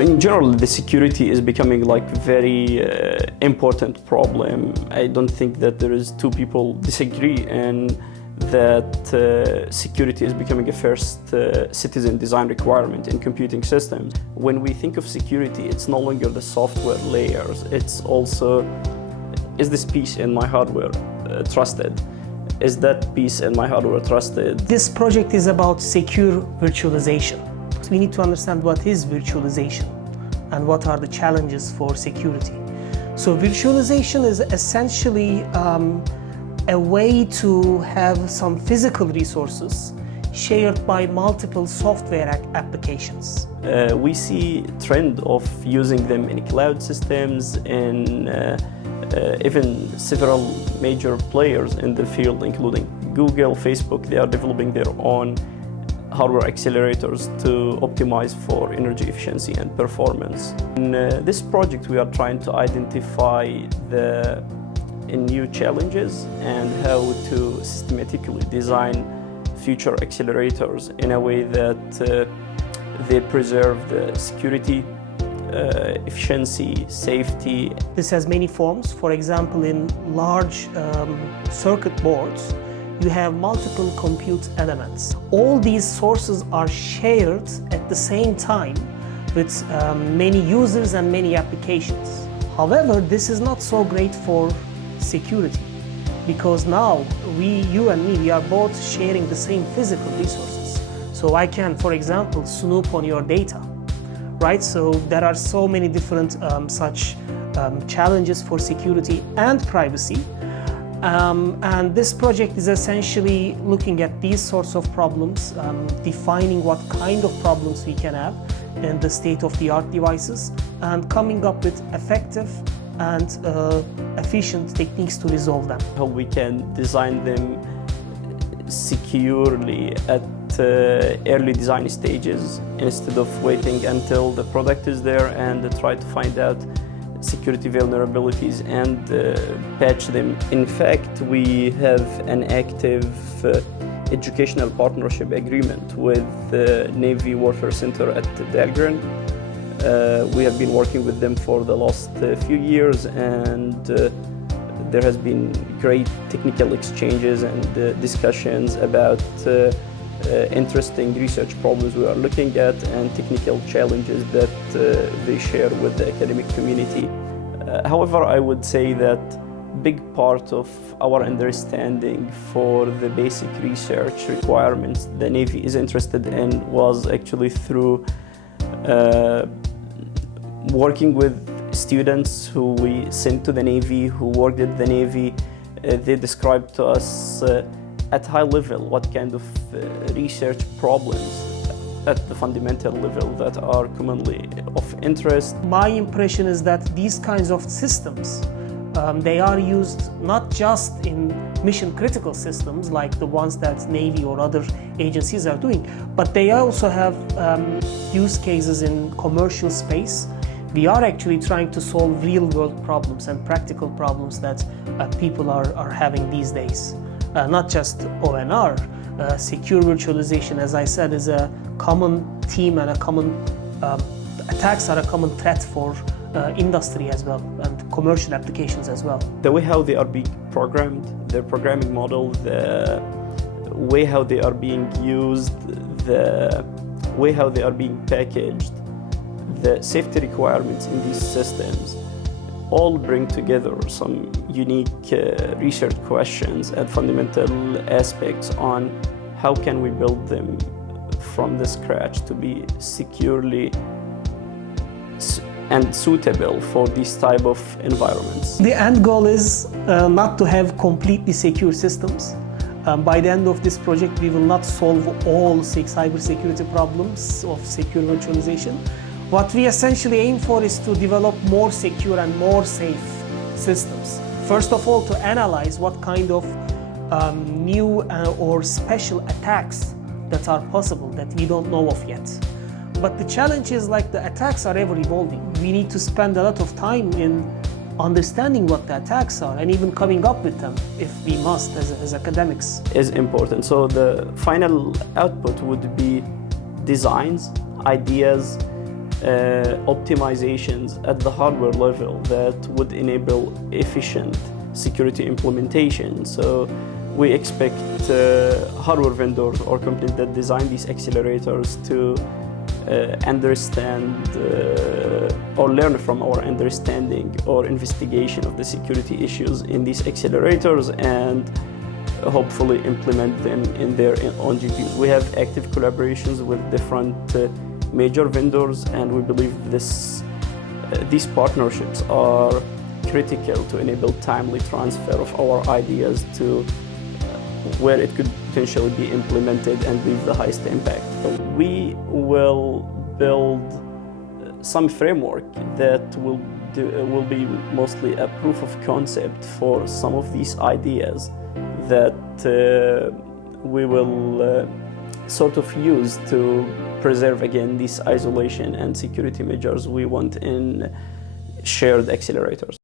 In general, the security is becoming like very important problem. I don't think that there is two people disagree and that security is becoming a first citizen design requirement in computing systems. When we think of security, it's no longer the software layers. It's also, is this piece in my hardware trusted? Is that piece in my hardware trusted? This project is about secure virtualization. So we need to understand what is virtualization and what are the challenges for security. So virtualization is essentially a way to have some physical resources shared by multiple software applications. We see trend of using them in cloud systems, in even several major players in the field, including Google, Facebook. They are developing their own hardware accelerators to optimize for energy efficiency and performance. In this project, we are trying to identify the new challenges and how to systematically design future accelerators in a way that they preserve the security, efficiency, safety. This has many forms. For example, in large circuit boards, you have multiple compute elements. All these sources are shared at the same time with many users and many applications. However, this is not so great for security, because now you and me, we are both sharing the same physical resources. So I can, for example, snoop on your data, right? So there are so many different such challenges for security and privacy. And this project is essentially looking at these sorts of problems, defining what kind of problems we can have in the state-of-the-art devices, and coming up with effective and efficient techniques to resolve them. How we can design them securely at early design stages instead of waiting until the product is there and try to find out security vulnerabilities and patch them. In fact, we have an active educational partnership agreement with the Navy Warfare Center at Dahlgren. We have been working with them for the last few years, and there has been great technical exchanges and discussions about interesting research problems we are looking at and technical challenges that they share with the academic community. However, I would say that big part of our understanding for the basic research requirements the Navy is interested in was actually through working with students who we sent to the Navy, who worked at the Navy. They described to us at high level what kind of research problems at the fundamental level that are commonly of interest. My impression is that these kinds of systems, they are used not just in mission critical systems like the ones that Navy or other agencies are doing, but they also have use cases in commercial space. We are actually trying to solve real world problems and practical problems that people are having these days. Not just ONR. Secure virtualization, as I said, is a common theme and a common attacks are a common threat for industry as well and commercial applications as well. The way how they are being programmed, their programming model, the way how they are being used, the way how they are being packaged, the safety requirements in these systems all bring together some unique research questions and fundamental aspects on how can we build them from the scratch to be securely and suitable for these type of environments. The end goal is not to have completely secure systems. By the end of this project, we will not solve all cybersecurity problems of secure virtualization. What we essentially aim for is to develop more secure and more safe systems. First of all, to analyze what kind of new or special attacks that are possible that we don't know of yet. But the challenge is, like, the attacks are ever evolving. We need to spend a lot of time in understanding what the attacks are and even coming up with them if we must as academics. Is important. So the final output would be designs, ideas, optimizations at the hardware level that would enable efficient security implementation. So we expect hardware vendors or companies that design these accelerators to understand or learn from our understanding or investigation of the security issues in these accelerators and hopefully implement them in their own GPUs. We have active collaborations with different major vendors, and we believe these partnerships are critical to enable timely transfer of our ideas to where it could potentially be implemented and leave the highest impact. We will build some framework that will be mostly a proof of concept for some of these ideas that we will sort of use to preserve again these isolation and security measures we want in shared accelerators.